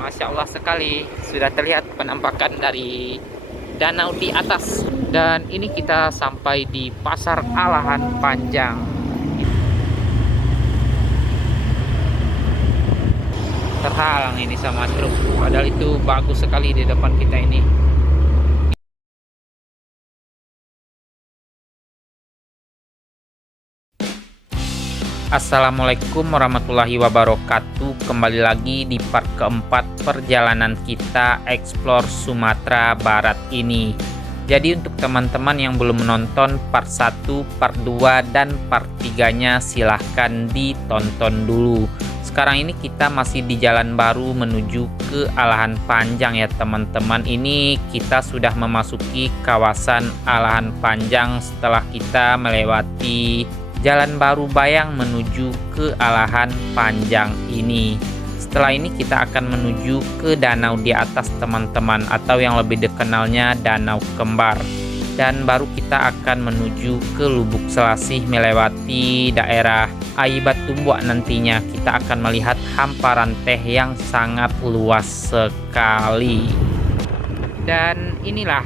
Masya Allah sekali, sudah terlihat penampakan dari danau di atas. Dan ini kita sampai di Pasar Alahan Panjang. Terhalang ini sama truk, padahal itu bagus sekali di depan kita ini. Assalamualaikum warahmatullahi wabarakatuh. Kembali lagi di part keempat perjalanan kita eksplor Sumatera Barat ini. Jadi untuk teman-teman yang belum menonton part 1, part 2, dan part 3-nya silahkan ditonton dulu. Sekarang ini kita masih di jalan baru menuju ke Alahan Panjang ya teman-teman. Ini kita sudah memasuki kawasan Alahan Panjang setelah kita melewati Jalan Baru Bayang menuju ke Alahan Panjang ini. Setelah ini kita akan menuju ke danau di atas teman-teman, atau yang lebih dikenalnya Danau Kembar. Dan baru kita akan menuju ke Lubuk Selasih melewati daerah Aibatumbua. Nantinya kita akan melihat hamparan teh yang sangat luas sekali. Dan inilah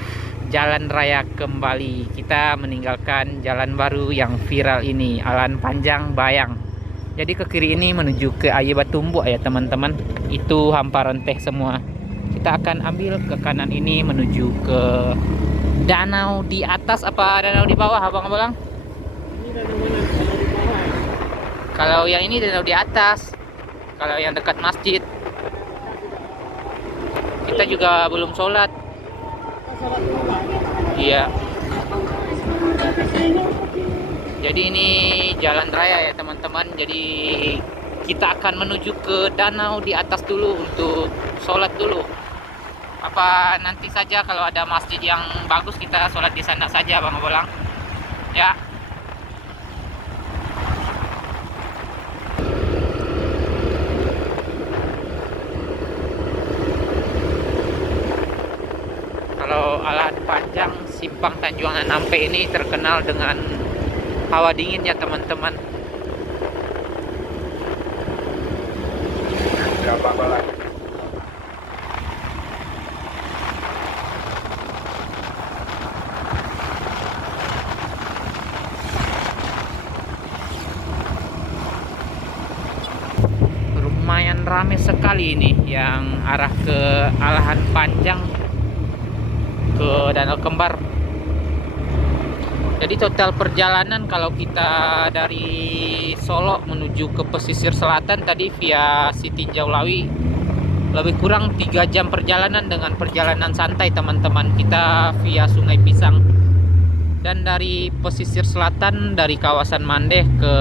jalan raya kembali. Kita meninggalkan jalan baru yang viral ini, Alahan Panjang Bayang. Jadi ke kiri ini menuju ke Aibatumbua ya teman-teman. Itu hamparan teh semua. Kita akan ambil ke kanan ini menuju ke danau di atas apa danau di bawah, Abang Abang? Ini danau mana? Danau di bawah. Kalau yang ini danau di atas. Kalau yang dekat masjid. Kita juga belum sholat. Sholat dulu lah. Iya. Jadi ini jalan raya ya teman-teman. Jadi kita akan menuju ke danau di atas dulu untuk sholat dulu. Apa nanti saja kalau ada masjid yang bagus kita sholat di sana saja Bang Bolang. Ya. Kalau Alahan Panjang Simpang Tanjuan Nampe ini terkenal dengan hawa dingin ya teman-teman. Lumayan ramai sekali ini yang arah ke Alahan Panjang, ke Danau Kembar. Jadi total perjalanan kalau kita dari Solo menuju ke pesisir selatan tadi via Sitinjau Lawi lebih kurang 3 jam perjalanan dengan perjalanan santai teman-teman. Kita via Sungai Pisang. Dan dari pesisir selatan dari kawasan Mandeh ke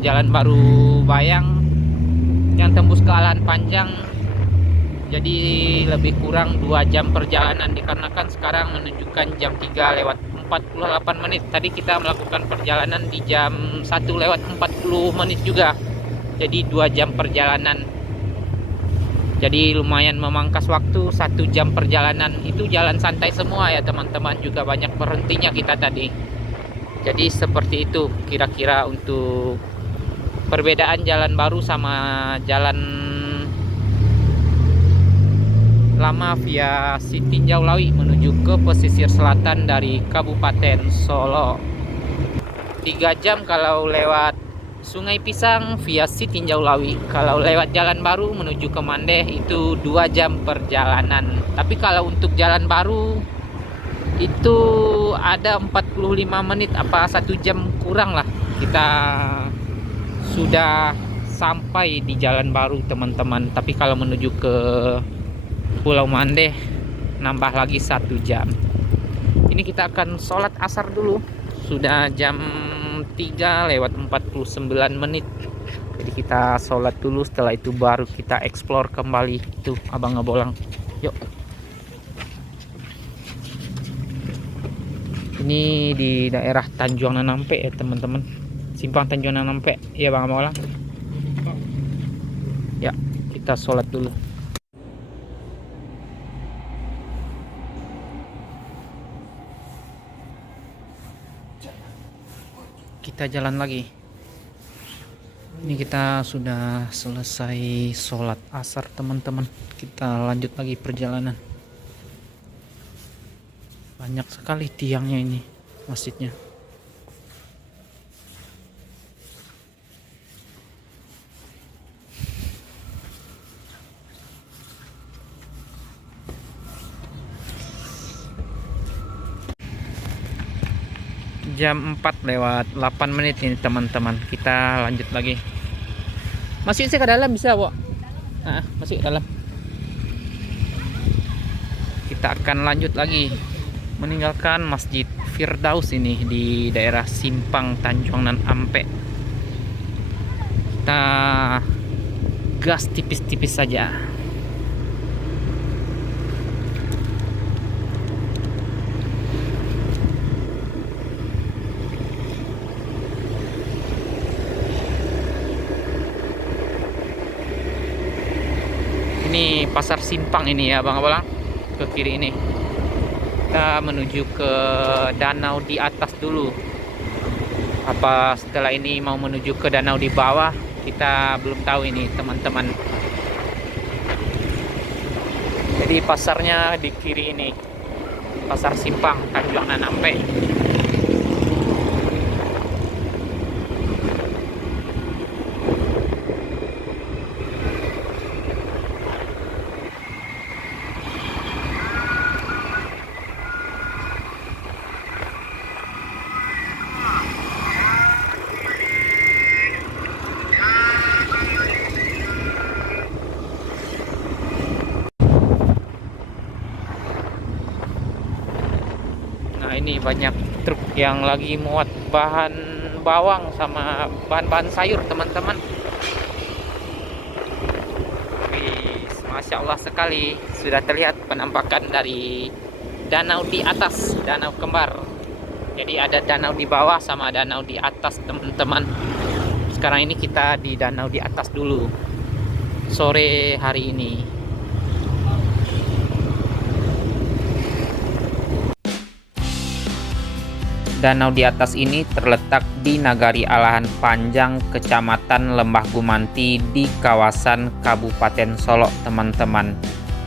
Jalan Baru Bayang yang tembus ke Alahan Panjang, jadi lebih kurang 2 jam perjalanan, dikarenakan sekarang menunjukkan jam 3 lewat 48 menit. Tadi kita melakukan perjalanan di jam 1 lewat 40 menit juga. Jadi 2 jam perjalanan. Jadi lumayan memangkas waktu 1 jam perjalanan. Itu jalan santai semua ya teman-teman, juga banyak berhentinya kita tadi. Jadi seperti itu kira-kira untuk perbedaan jalan baru sama jalan lama via Sitinjau Lawi menuju ke pesisir selatan dari Kabupaten Solo. 3 jam kalau lewat Sungai Pisang via Sitinjau Lawi. Kalau lewat jalan baru menuju ke Mandeh itu 2 jam perjalanan. Tapi kalau untuk jalan baru itu ada 45 menit apa 1 jam kurang lah. Kita sudah sampai di jalan baru teman-teman. Tapi kalau menuju ke Pulau Mandeh nambah lagi 1 jam. Ini kita akan sholat asar dulu. Sudah jam 3 lewat 49 menit. Jadi kita sholat dulu, setelah itu baru kita explore kembali. Itu Abang Ngebolang. Yuk. Ini di daerah Tanjuang Nanampe ya teman-teman. Simpang Tanjuang Nanampe. Iya Bang Ngebolang. Ya, kita sholat dulu. Kita jalan lagi. Ini kita sudah selesai sholat asar teman-teman. Kita lanjut lagi perjalanan. Banyak sekali tiangnya ini masjidnya. Jam 4 lewat 8 menit ini teman-teman. Kita lanjut lagi. Masih sih ke dalam bisa, Bu? Nah, masih ke dalam. Kita akan lanjut lagi meninggalkan Masjid Firdaus ini di daerah Simpang Tanjung nan Ampe. Kita gas tipis-tipis saja. Ini pasar Simpang ini ya Bang-abang, ke kiri ini. Kita menuju ke danau di atas dulu. Apa setelah ini mau menuju ke danau di bawah, kita belum tahu ini teman-teman. Jadi pasarnya di kiri ini, pasar Simpang Tanjung nan Ampe. Nah ini banyak truk yang lagi muat bahan bawang sama bahan-bahan sayur teman-teman. Wih, Masya Allah sekali. Sudah terlihat penampakan dari danau di atas, danau kembar. Jadi ada danau di bawah sama danau di atas teman-teman. Sekarang ini kita di danau di atas dulu, sore hari ini. Danau di atas ini terletak di Nagari Alahan Panjang, Kecamatan Lembah Gumanti di kawasan Kabupaten Solok, teman-teman.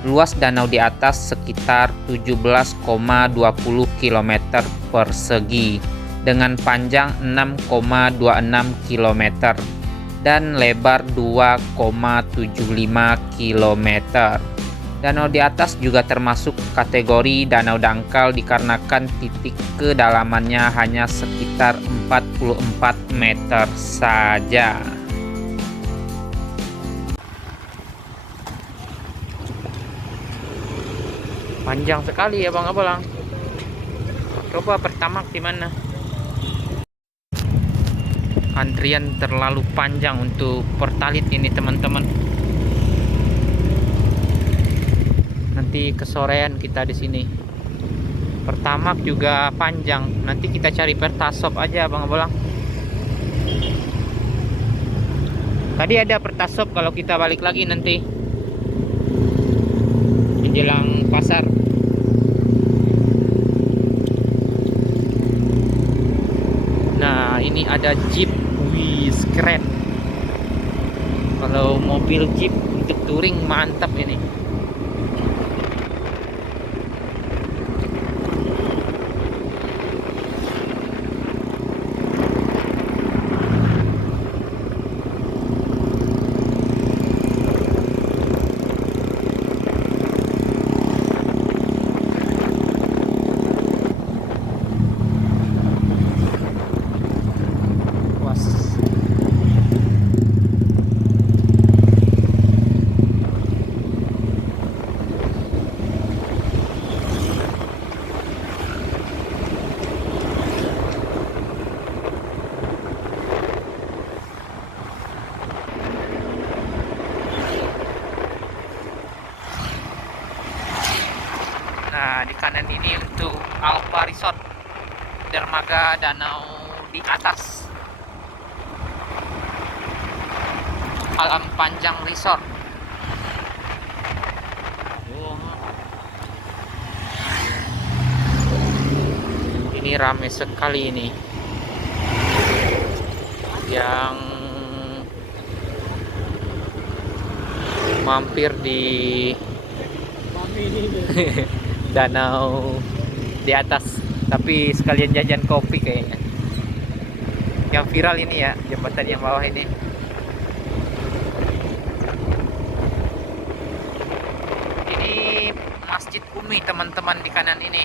Luas danau di atas sekitar 17,20 km persegi dengan panjang 6,26 km dan lebar 2,75 km. Danau di atas juga termasuk kategori danau dangkal dikarenakan titik kedalamannya hanya sekitar 44 meter saja. Panjang sekali ya Bang Abalang. Coba pertama di mana? Antrian terlalu panjang untuk pertalit ini teman-teman. Nanti kesorean kita di sini. Pertamax juga panjang. Nanti kita cari Pertasop aja Bang Abalang. Tadi ada Pertasop kalau kita balik lagi nanti menjelang pasar. Nah, ini ada Jeep. Wih, keren. Kalau mobil Jeep untuk touring mantap ini. Nah, di kanan ini untuk Alfa Resort, dermaga danau di atas. Alam Panjang Resort. Ini ramai sekali ini. Yang mampir di Mami ini. danau di atas, tapi sekalian jajan kopi kayaknya. Yang viral ini ya, jembatan yang bawah ini. Ini Masjid Umi teman-teman di kanan ini.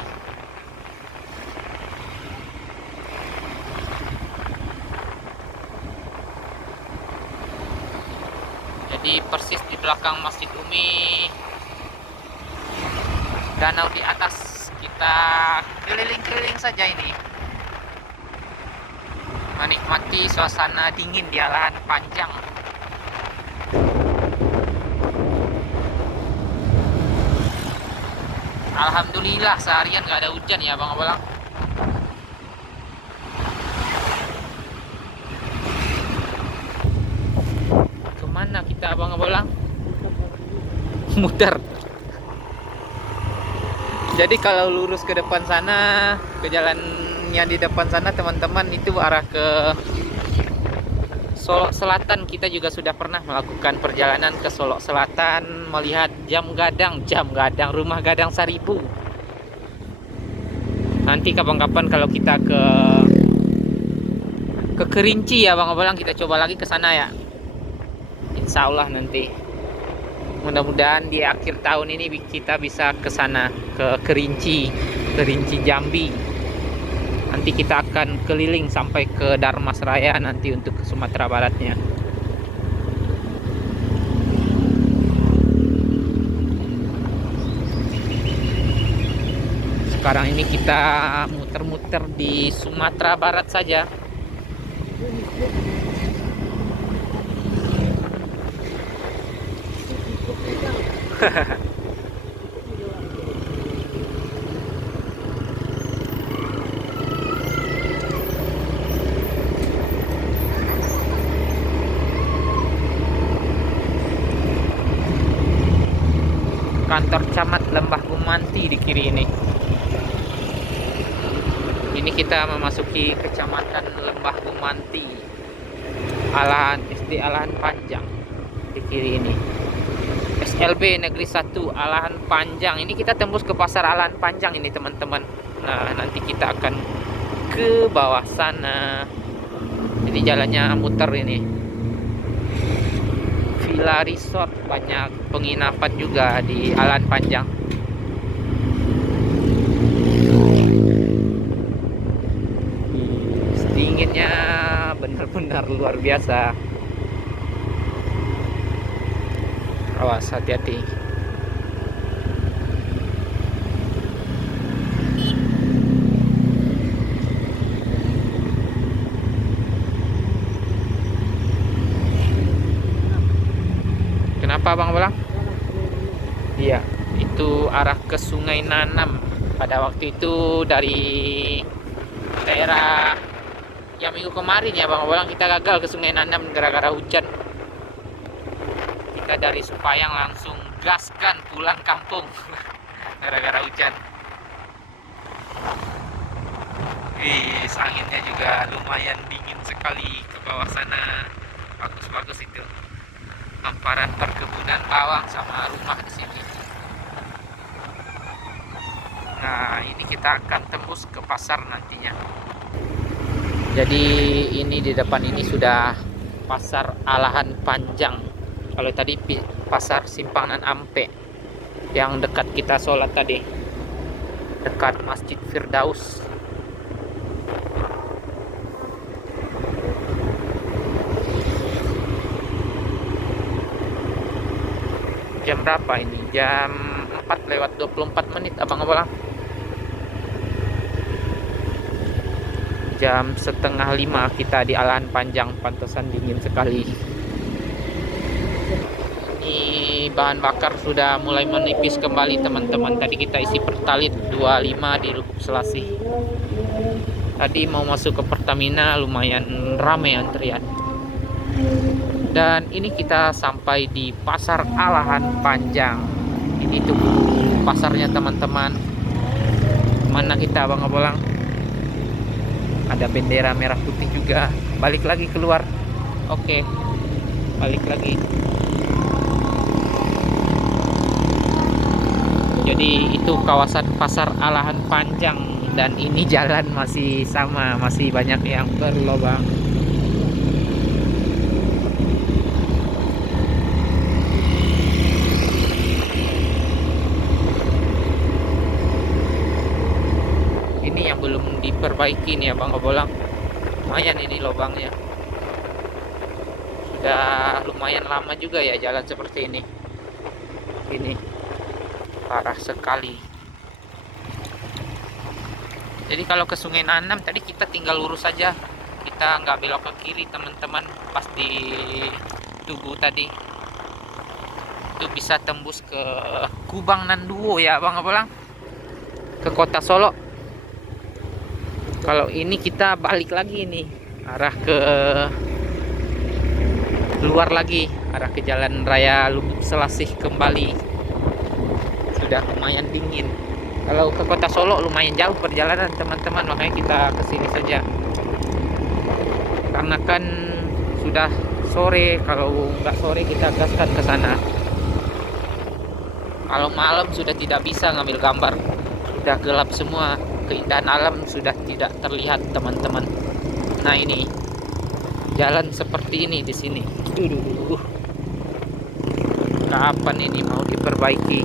Jadi persis di belakang Masjid Umi, danau di atas. Kita keliling-keliling saja ini, menikmati suasana dingin di Alahan Panjang. Alhamdulillah seharian gak ada hujan ya Bang Abalang. Kemana kita Bang Abalang? Muter. Jadi kalau lurus ke depan sana, ke jalan yang di depan sana teman-teman, itu arah ke Solok Selatan. Kita juga sudah pernah melakukan perjalanan ke Solok Selatan, melihat jam gadang rumah Gadang Seribu. Nanti kapan-kapan kalau kita ke Kerinci ya Bang Abalang, kita coba lagi ke sana ya. Insya Allah nanti. Mudah-mudahan di akhir tahun ini kita bisa ke sana, ke Kerinci Jambi. Nanti kita akan keliling sampai ke Darmasraya nanti untuk ke Sumatera Baratnya. Sekarang ini kita muter-muter di Sumatera Barat saja. Kantor Camat Lembah Gumanti di kiri ini. Ini kita memasuki Kecamatan Lembah Gumanti, SD Alahan Panjang di kiri ini. SLB Negeri 1 Alahan Panjang. Ini kita tembus ke pasar Alahan Panjang ini teman-teman. Nah, nanti kita akan ke bawah sana. Jadi jalannya muter ini. Villa Resort, banyak penginapan juga di Alahan Panjang. Dinginnya benar-benar luar biasa. Awas, hati-hati. Kenapa Bang Abalang? Iya, itu arah ke Sungai Nanam. Pada waktu itu dari daerah yang minggu kemarin ya Bang Abalang, kita gagal ke Sungai Nanam gara-gara hujan. Kita dari Supayang langsung gaskan pulang kampung gara-gara hujan. Wih, anginnya juga lumayan dingin sekali ke bawah sana. Bagus-bagus itu. Hamparan perkebunan bawang sama rumah di sini. Nah, ini kita akan tembus ke pasar nantinya. Jadi ini di depan ini sudah pasar Alahan Panjang. Kalau tadi pasar Simpangan Ampe yang dekat kita sholat tadi, dekat Masjid Firdaus. Jam berapa ini? Jam 4:24 Abang Abalang. Jam 4:30 kita di Alahan Panjang, pantesan dingin sekali. Ini bahan bakar sudah mulai menipis kembali teman-teman. Tadi kita isi Pertalit 25 di Lubuk Selasih. Tadi mau masuk ke Pertamina lumayan ramai antrian. Dan ini kita sampai di pasar Alahan Panjang. Ini tuh pasarnya teman-teman. Mana kita Bang Abalang? Ada bendera merah putih juga. Balik lagi keluar. Oke, balik lagi. Jadi itu kawasan pasar Alahan Panjang, dan ini jalan masih sama, masih banyak yang berlobang. Ini yang belum diperbaiki nih ya Bang Obolang. Lumayan ini lubangnya. Sudah lumayan lama juga ya jalan seperti ini. Ini parah sekali. Jadi kalau ke Sungai Nanam tadi kita tinggal lurus saja. Kita nggak belok ke kiri teman-teman. Pas di Tugu tadi itu bisa tembus ke Kubang Nanduo ya Bang Obolang, ke kota Solo. Kalau ini kita balik lagi nih, arah ke luar lagi, arah ke Jalan Raya Lubuk Selasih kembali. Sudah lumayan dingin. Kalau ke kota Solo lumayan jauh perjalanan teman-teman, makanya kita kesini saja. Karena kan sudah sore, kalau nggak sore kita gaskan ke sana. Kalau malam sudah tidak bisa ngambil gambar, sudah gelap semua. Keindahan alam sudah tidak terlihat teman-teman. Nah ini jalan seperti ini di sini. Kapan ini mau diperbaiki?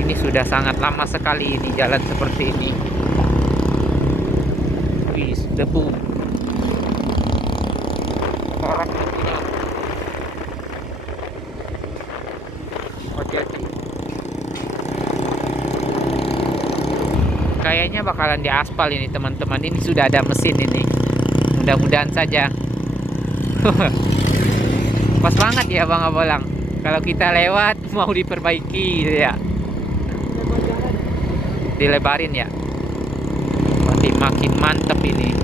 Ini sudah sangat lama sekali ini jalan seperti ini. Wih, debu. Orang hati-hati. Kayaknya bakalan diaspal ini teman-teman. Ini sudah ada mesin ini. Mudah-mudahan saja. Pas banget ya Bang Obolang. Kalau kita lewat mau diperbaiki gitu ya. Dilebarin ya. Berarti makin mantep ini.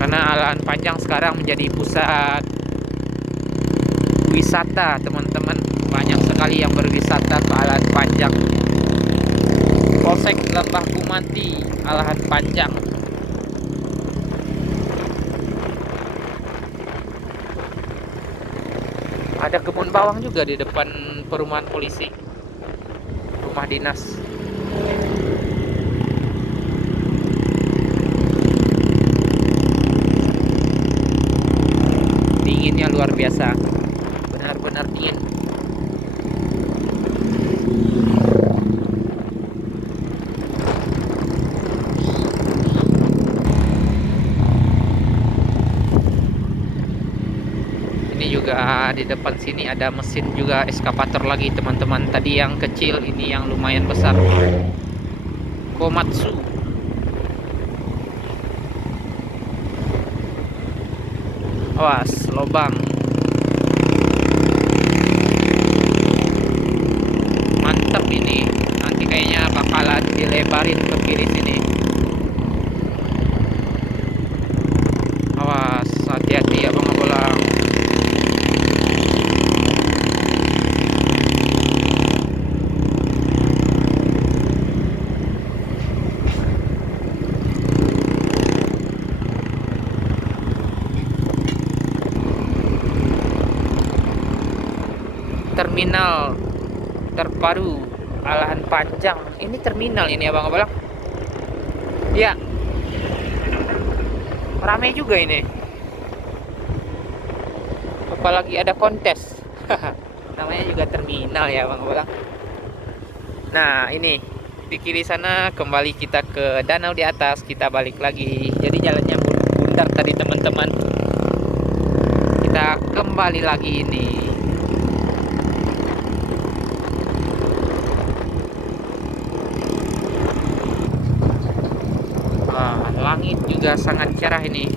Karena Alahan Panjang sekarang menjadi pusat wisata teman-teman, banyak sekali yang berwisata ke Alahan Panjang. Polsek Lembah Bumanti, Alahan Panjang. Ada kebun bawang juga di depan perumahan polisi, rumah dinas. Dinginnya luar biasa, benar-benar dingin. Ini juga di depan sini ada mesin juga, eskavator lagi teman-teman. Tadi yang kecil, ini yang lumayan besar. Komatsu. Awas, lobang. Mantap ini. Nanti kayaknya bakalan dilebarin ke kiri sini. Awas, hati-hati ya Bang Obolang. Terminal terpadu Alahan Panjang. Ini terminal ini ya Bang Obolang. Ya. Ramai juga ini. Apalagi ada kontes. Namanya juga terminal ya Bang Obolang. Nah, ini di kiri sana kembali kita ke danau di atas, kita balik lagi. Jadi jalannya bundar tadi teman-teman. Kita kembali lagi ini. Langit juga sangat cerah ini.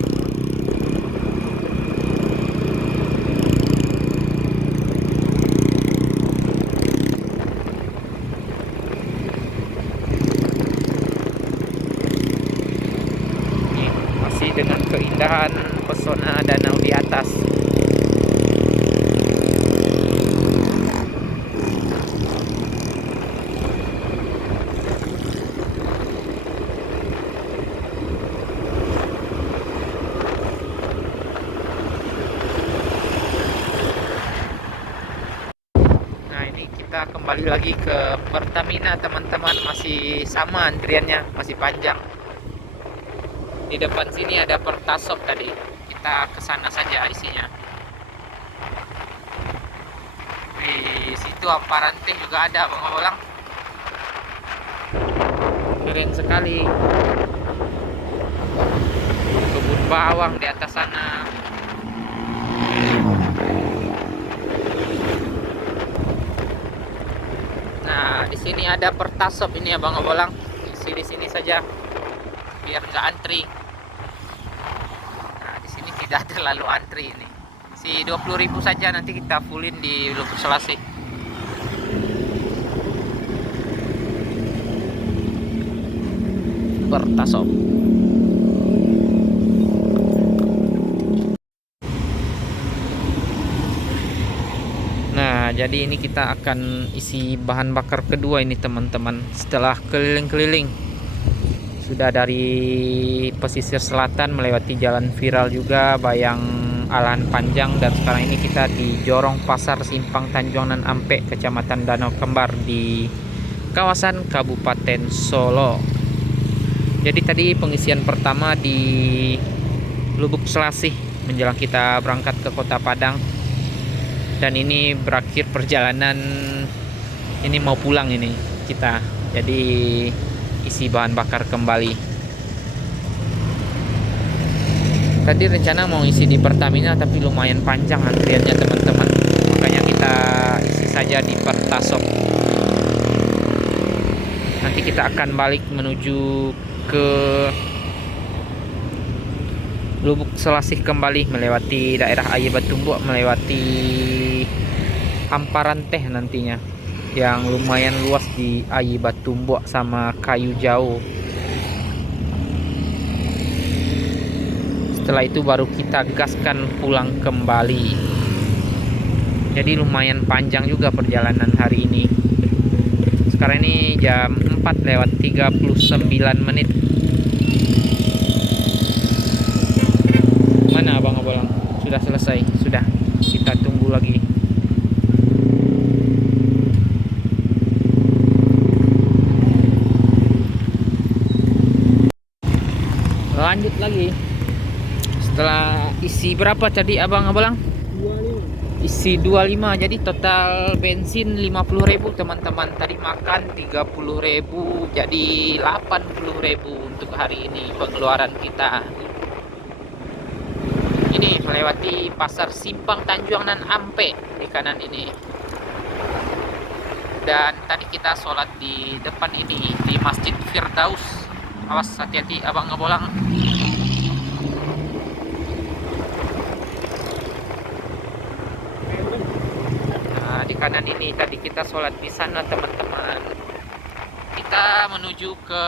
Ini masih dengan keindahan pesona danau di atas. kembali lagi ke Pertamina teman-teman. Masih sama antriannya, masih panjang. Di depan sini ada Pertasop tadi. Kita ke sana saja isinya. Di situ Amparan Teh juga ada, Bang Olang. Keren sekali. Kebun bawang di atas sana. Nah, di sini ada Pertasop ini ya Bang Olang. Isi di sini saja biar nggak antri. Nah, di sini tidak terlalu antri ini. Si 20.000 saja, nanti kita fullin di Lubuk Selasih. Pertasop. Nah, jadi ini kita akan isi bahan bakar kedua ini teman-teman. Setelah keliling-keliling, sudah dari pesisir selatan melewati jalan viral juga, Bayang Alahan Panjang, dan sekarang ini kita di Jorong Pasar Simpang Tanjuangan Ampe, Kecamatan Danau Kembar di kawasan Kabupaten Solo. Jadi tadi pengisian pertama di Lubuk Selasih menjelang kita berangkat ke Kota Padang. Dan ini berakhir perjalanan, ini mau pulang ini kita, jadi isi bahan bakar kembali. Tadi rencana mau isi di Pertamina tapi lumayan panjang antriannya teman-teman, makanya kita isi saja di Pertasop. Nanti kita akan balik menuju ke Lubuk Selasih kembali, melewati daerah Aye Batumbuk, melewati Amparan Teh nantinya, yang lumayan luas di Aye Batumbuk sama Kayu Jauh. Setelah itu baru kita gaskan pulang kembali. Jadi lumayan panjang juga perjalanan hari ini. Sekarang ini jam 4:39. Mana Abang Abolang? Sudah selesai, sudah. Kita tunggu lagi. Lanjut lagi. Setelah isi berapa tadi Abang Abolang? 25. Isi 25, jadi total bensin 50.000 teman-teman. Tadi makan 30.000, jadi 80.000 untuk hari ini pengeluaran kita. Ini melewati pasar Simpang Tanjuangan Ampe di kanan ini. Dan tadi kita sholat di depan ini, di Masjid Firdaus. Awas, hati-hati Abang Abolang. Nah, di kanan ini tadi kita sholat di sana teman-teman. Kita menuju ke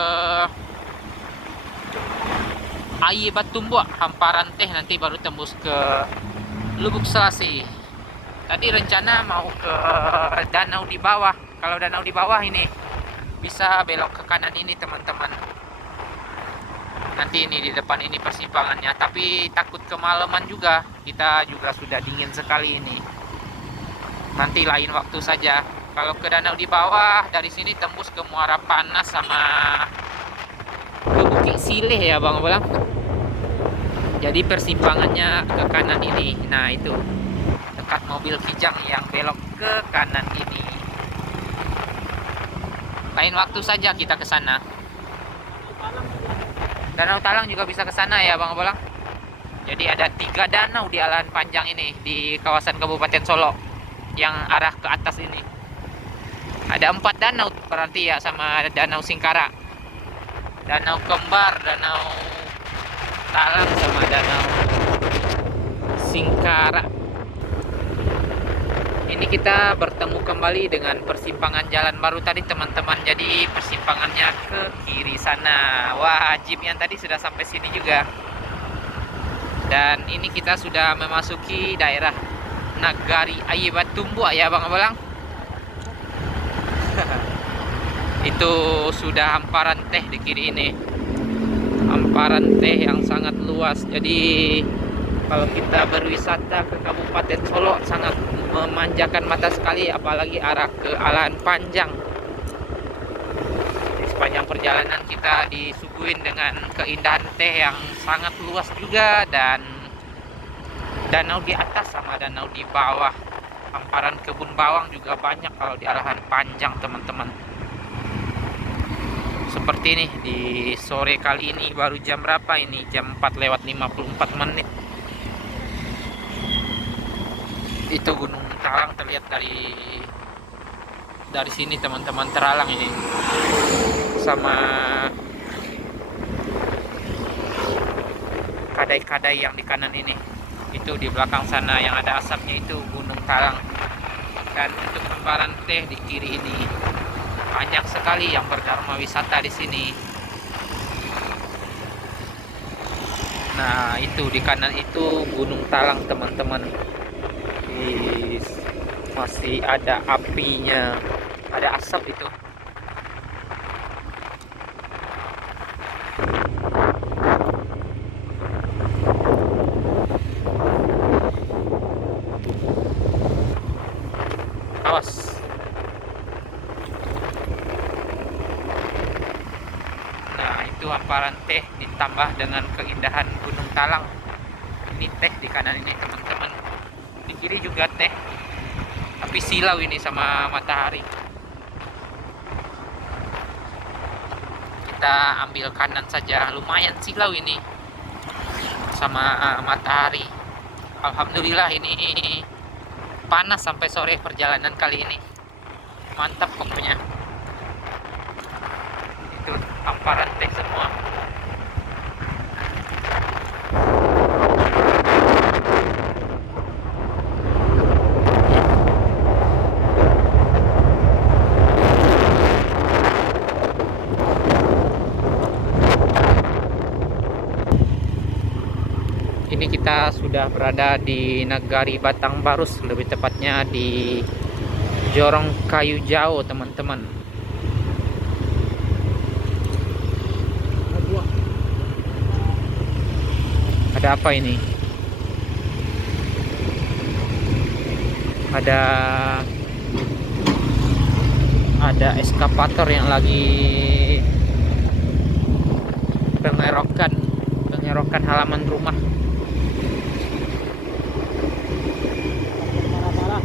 Aye Batumbuk, Hamparan Teh, nanti baru tembus ke Lubuk Selasih. Tadi rencana mau ke danau di bawah. Kalau danau di bawah ini bisa belok ke kanan ini teman-teman. Nanti ini di depan ini persimpangannya, tapi takut kemalaman juga. Kita juga sudah dingin sekali ini. Nanti lain waktu saja. Kalau ke danau di bawah, dari sini tembus ke Muara Panas sama ke Bukit Silih ya Bang Bolang. Jadi persimpangannya ke kanan ini. Nah, itu dekat mobil Kijang yang belok ke kanan ini. Lain waktu saja kita ke sana. Danau Talang juga bisa ke sana ya Bang Bolang. Jadi ada 3 danau di Alahan Panjang ini di kawasan Kabupaten Solo yang arah ke atas ini. Ada 4 danau berarti ya, sama Danau Singkara, Danau Kembar, Danau Talang sama Danau Singkara. Ini kita bertemu kembali dengan persimpangan jalan baru tadi teman-teman. Jadi persimpangannya ke kiri sana. Wah, jeep yang tadi sudah sampai sini juga. Dan ini kita sudah memasuki daerah Nagari Aye Batumbuk ya Bang Abolang. Itu sudah Hamparan Teh di kiri ini. Hamparan Teh yang sangat luas. Jadi kalau kita berwisata ke Kabupaten Solo sangat memanjakan mata sekali, apalagi arah ke Alahan Panjang. Di sepanjang perjalanan kita disuguhin dengan keindahan teh yang sangat luas juga, dan danau di atas sama danau di bawah. Hamparan kebun bawang juga banyak kalau di Alahan Panjang, teman-teman. Seperti ini di sore kali ini, baru jam berapa ini? Jam 4:54. Itu Gunung Talang terlihat dari sini, teman-teman. Teralang ini sama kadai-kadai yang di kanan ini. Itu di belakang sana yang ada asapnya itu Gunung Talang. Dan untuk hamparan teh di kiri ini banyak sekali yang berdharma wisata di sini. Nah, itu di kanan itu Gunung Talang, teman-teman. Masih ada apinya, ada asap itu. Awas. Nah, itu hamparan teh ditambah dengan keindahan Gunung Talang. Ini teh di kanan ini, teman-teman. Di kiri juga teh, tapi silau ini sama matahari. Kita ambil kanan saja, lumayan silau ini sama matahari. Alhamdulillah ini panas sampai sore perjalanan kali ini. Mantap pokoknya. Itu hamparan teh semua. Ini kita sudah berada di Nagari Batangbarus, lebih tepatnya di Jorong Kayu Jauh, teman-teman. Ada apa ini? Ada eskavator yang lagi pengerokan halaman rumah. Parah-parah.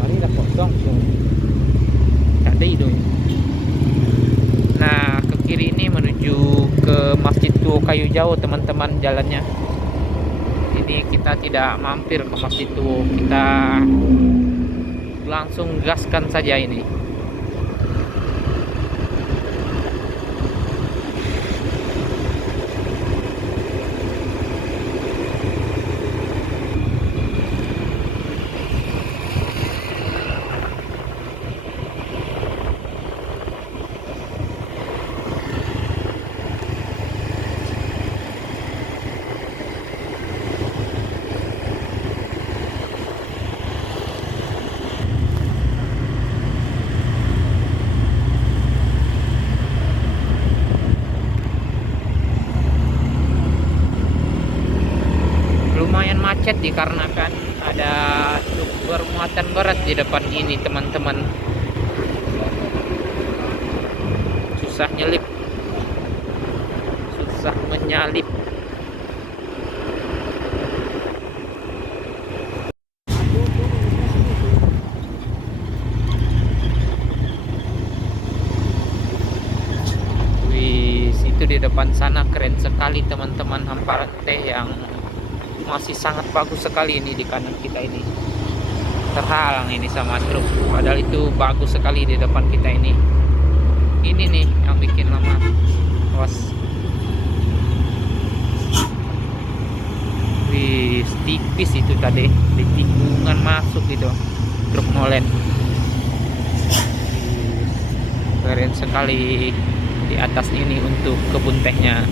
Mari dah kosong tuh. Ada itu. Nah, ke kiri ini menuju ke Masjid Tua Kayu Jauh, teman-teman, jalannya. Ini kita tidak mampir ke Masjid Tua, kita langsung gaskan saja ini. Lumayan macet dikarenakan ada truk bermuatan berat di depan ini, teman-teman. Susah nyelip, susah menyalip. Wih, itu di depan sana keren sekali, teman-teman, hamparan teh yang masih sangat bagus sekali ini di kanan kita ini. Terhalang ini sama truk, padahal itu bagus sekali di depan kita ini. Ini nih yang bikin lama. Was. Wih, tipis itu tadi, di tikungan masuk gitu truk molen. Keren sekali di atas ini untuk kebun tehnya.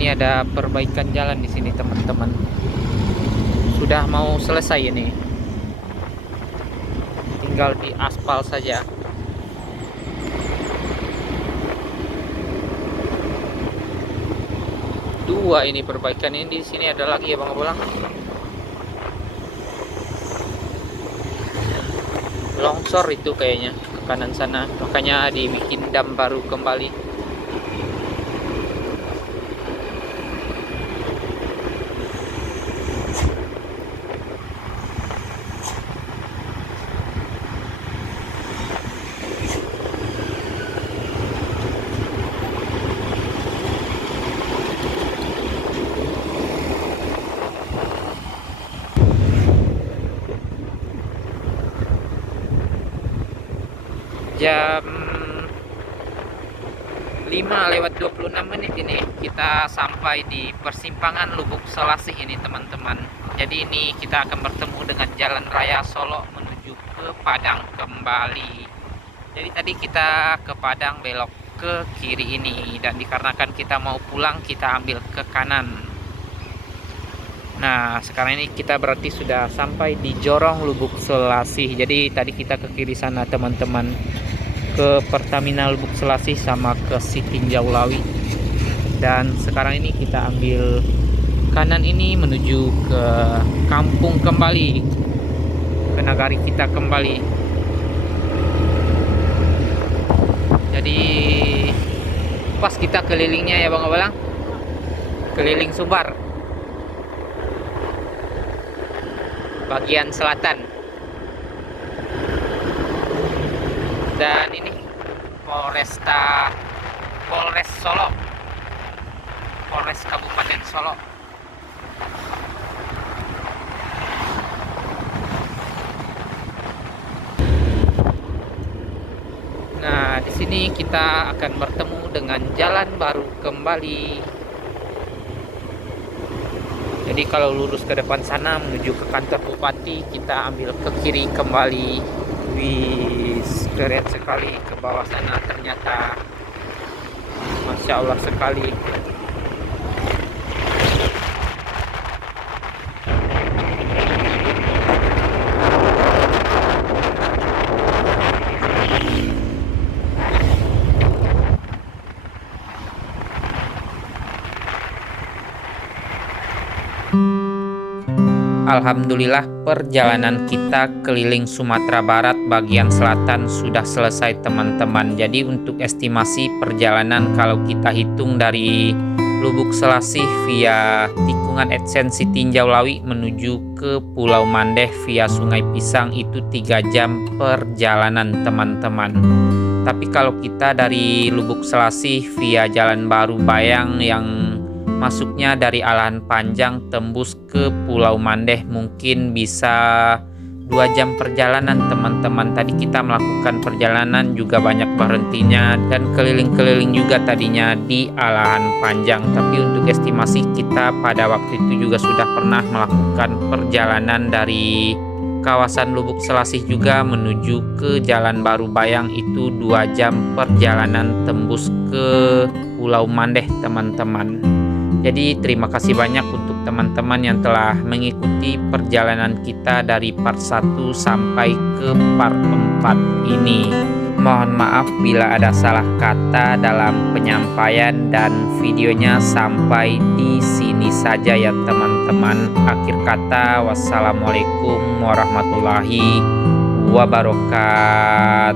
ini ada perbaikan jalan di sini teman-teman. Sudah mau selesai ini. Tinggal di aspal saja. Dua ini perbaikan, ini di sini ada lagi ya Bang Bolang. Longsor itu kayaknya ke kanan sana, makanya dibikin dam baru kembali. Jam 5:26 ini kita sampai di persimpangan Lubuk Selasih ini teman-teman. Jadi ini kita akan bertemu dengan jalan raya Solo menuju ke Padang kembali. Jadi tadi kita ke Padang belok ke kiri ini, dan dikarenakan kita mau pulang kita ambil ke kanan. Nah sekarang ini kita berarti sudah sampai di Jorong Lubuk Selasih. Jadi tadi kita ke kiri sana teman-teman, ke Pertamina Lubuk Selasih sama ke Sitinjau Lawi, dan sekarang ini kita ambil kanan ini menuju ke kampung kembali, ke nagari kita kembali. Jadi pas kita kelilingnya ya Bang Abalang, keliling Sumbar bagian selatan. Dan ini Polres Solo, Polres Kabupaten Solo. Nah, di sini kita akan bertemu dengan jalan baru kembali. Jadi kalau lurus ke depan sana menuju ke kantor bupati, kita ambil ke kiri kembali. Wis, keren sekali ke bawah sana ternyata. Masya Allah sekali. Alhamdulillah perjalanan kita keliling Sumatera Barat bagian selatan sudah selesai teman-teman. Jadi untuk estimasi perjalanan kalau kita hitung dari Lubuk Selasih via tikungan Etsensi Tinjau Lawi menuju ke Pulau Mandeh via Sungai Pisang itu 3 jam perjalanan teman-teman. Tapi kalau kita dari Lubuk Selasih via Jalan Baru Bayang yang masuknya dari Alahan Panjang tembus ke Pulau Mandeh mungkin bisa 2 jam perjalanan teman-teman. Tadi kita melakukan perjalanan juga banyak berhentinya dan keliling-keliling juga tadinya di Alahan Panjang. Tapi untuk estimasi kita pada waktu itu juga sudah pernah melakukan perjalanan dari kawasan Lubuk Selasih juga menuju ke Jalan Baru Bayang itu 2 jam perjalanan tembus ke Pulau Mandeh teman-teman. Jadi terima kasih banyak untuk teman-teman yang telah mengikuti perjalanan kita dari part 1 sampai ke part 4 ini. Mohon maaf bila ada salah kata dalam penyampaian dan videonya. Sampai di sini saja ya teman-teman. Akhir kata, wassalamualaikum warahmatullahi wabarakatuh.